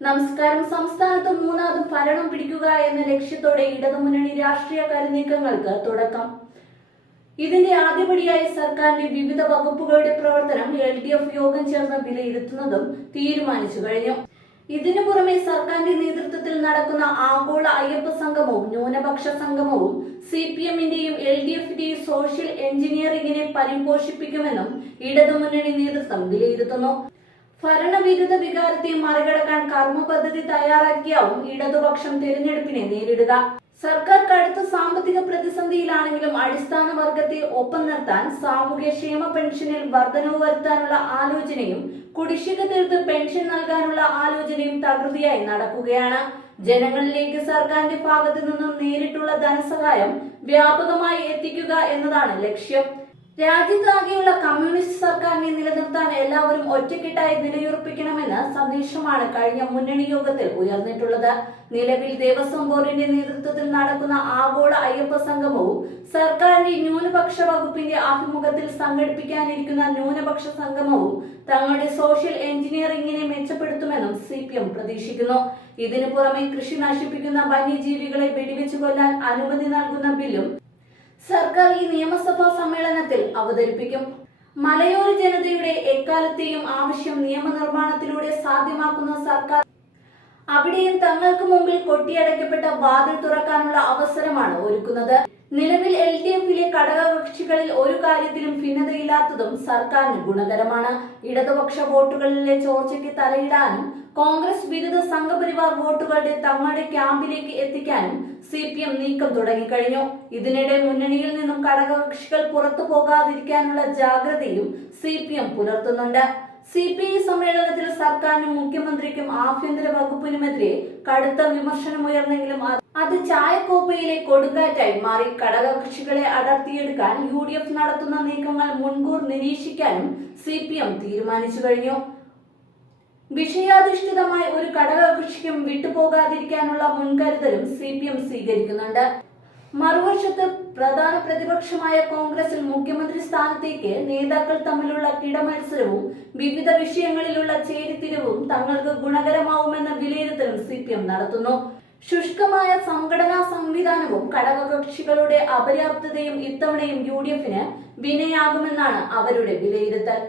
നമസ്കാരം. സംസ്ഥാനത്ത് മൂന്നാമതും ഭരണം പിടിക്കുക എന്ന ലക്ഷ്യത്തോടെ ഇടതുമുന്നണി രാഷ്ട്രീയ കരുനീക്കങ്ങൾക്ക് തുടക്കം. ഇതിന്റെ ആദ്യപടിയായി സർക്കാരിന്റെ വിവിധ വകുപ്പുകളുടെ പ്രവർത്തനം എൽ ഡി എഫ് യോഗം ചേർന്ന് വിലയിരുത്തുന്നതും തീരുമാനിച്ചു കഴിഞ്ഞു. ഇതിനു പുറമെ സർക്കാരിന്റെ നേതൃത്വത്തിൽ നടക്കുന്ന ആഗോള അയ്യപ്പ സംഗമവും ന്യൂനപക്ഷ സംഗമവും സി പി എമ്മിന്റെയും എൽ ഡി എഫിന്റെയും സോഷ്യൽ എഞ്ചിനീയറിംഗിനെ പരിപോഷിപ്പിക്കുമെന്നും ഇടതുമുന്നണി നേതൃത്വം വിലയിരുത്തുന്നു. ഭരണവിരുദ്ധ വികാരത്തെ മറികടക്കാൻ കർമ്മ പദ്ധതി തയ്യാറാക്കിയാവും ഇടതുപക്ഷം തിരഞ്ഞെടുപ്പിനെ നേരിടുക. സർക്കാർ കടുത്ത സാമ്പത്തിക പ്രതിസന്ധിയിലാണെങ്കിലും അടിസ്ഥാന വർഗത്തെ ഒപ്പം നിർത്താൻ സാമൂഹ്യക്ഷേമ പെൻഷനിൽ വർധനവ് വരുത്താനുള്ള ആലോചനയും കുടിശ്ശിക തീർത്ത് പെൻഷൻ നൽകാനുള്ള ആലോചനയും തകൃതിയായി നടക്കുകയാണ്. ജനങ്ങളിലേക്ക് സർക്കാരിന്റെ ഭാഗത്തു നിന്നും നേരിട്ടുള്ള ധനസഹായം വ്യാപകമായി എത്തിക്കുക എന്നതാണ് ലക്ഷ്യം. രാജ്യത്താകെയുള്ള കമ്മ്യൂണിസ്റ്റ് സർക്കാരിനെ നിലനിർത്താൻ എല്ലാവരും ഒറ്റക്കെട്ടായി നിലയുറപ്പിക്കണമെന്ന സന്ദേശമാണ് കഴിഞ്ഞ മുന്നണി യോഗത്തിൽ ഉയർന്നിട്ടുള്ളത്. നിലവിൽ ദേവസ്വം ബോർഡിന്റെ നേതൃത്വത്തിൽ നടക്കുന്ന ആഗോള അയ്യപ്പ സംഗമവും സർക്കാരിന്റെ ന്യൂനപക്ഷ വകുപ്പിന്റെ ആഭിമുഖ്യത്തിൽ സംഘടിപ്പിക്കാനിരിക്കുന്ന ന്യൂനപക്ഷ സംഗമവും തങ്ങളുടെ സോഷ്യൽ എഞ്ചിനീയറിംഗിനെ മെച്ചപ്പെടുത്തുമെന്നും സി പി എം പ്രതീക്ഷിക്കുന്നു. ഇതിനു പുറമെ കൃഷി നശിപ്പിക്കുന്ന വന്യജീവികളെ വെടിവെച്ചു കൊല്ലാൻ അനുമതി നൽകുന്ന ബില്ലും സർക്കാർ ഈ നിയമസഭാ സമ്മേളനത്തിൽ അവതരിപ്പിക്കും. മലയോര ജനതയുടെ എക്കാലത്തെയും ആവശ്യം നിയമനിർമ്മാണത്തിലൂടെ സാധ്യമാക്കുന്ന സർക്കാർ അവിടെയും തങ്ങൾക്ക് മുമ്പിൽ കൊട്ടിയടയ്ക്കപ്പെട്ട വാതിൽ തുറക്കാനുള്ള അവസരമാണ് ഒരുക്കുന്നത്. നിലവിൽ എൽ ഡി എഫിലെ ഘടകകക്ഷികളിൽ ഒരു കാര്യത്തിലും ഭിന്നതയില്ലാത്തതും സർക്കാരിന് ഗുണകരമാണ്. ഇടതുപക്ഷ വോട്ടുകളിലെ ചോർച്ചയ്ക്ക് തലയിടാനും കോൺഗ്രസ് വിരുദ്ധ സംഘപരിവാർ വോട്ടുകളുടെ തങ്ങളുടെ ക്യാമ്പിലേക്ക് എത്തിക്കാനും സി പി എം നീക്കം തുടങ്ങിക്കഴിഞ്ഞു. ഇതിനിടെ മുന്നണിയിൽ നിന്നും ഘടകകക്ഷികൾ പുറത്തു പോകാതിരിക്കാനുള്ള ജാഗ്രതയും സി പി എം പുലർത്തുന്നുണ്ട്. സി പി ഐ സമ്മേളനത്തിൽ സർക്കാരിനും മുഖ്യമന്ത്രിക്കും ആഭ്യന്തര വകുപ്പിനുമെതിരെ കടുത്ത വിമർശനമുയർന്നെങ്കിലും അത് ചായക്കോപ്പയിലെ കൊടുങ്കാറ്റായി മാറി ഘടകകക്ഷികളെ അടർത്തിയെടുക്കാൻ യു ഡി എഫ് നടത്തുന്ന നീക്കങ്ങൾ മുൻകൂർ നിരീക്ഷിക്കാനും സി പി എം തീരുമാനിച്ചു കഴിഞ്ഞു. വിഷയാധിഷ്ഠിതമായി ഒരു ഘടകകക്ഷിക്കും വിട്ടുപോകാതിരിക്കാനുള്ള മുൻകരുതലും സി പി എം സ്വീകരിക്കുന്നുണ്ട്. മറുവശത്ത് പ്രധാന പ്രതിപക്ഷമായ കോൺഗ്രസിൽ മുഖ്യമന്ത്രി സ്ഥാനത്തേക്ക് നേതാക്കൾ തമ്മിലുള്ള കിടമത്സരവും വിവിധ വിഷയങ്ങളിലുള്ള ചേരിതിരിവും തങ്ങൾക്ക് ഗുണകരമാവുമെന്ന വിലയിരുത്തലും സി പി എം നടത്തുന്നു. ശുഷ്കമായ സംഘടനാ സംവിധാനവും ഘടകകക്ഷികളുടെ അപര്യാപ്തതയും ഇത്തവണയും യു ഡി എഫിന് വിനയാകുമെന്നാണ് അവരുടെ വിലയിരുത്തൽ.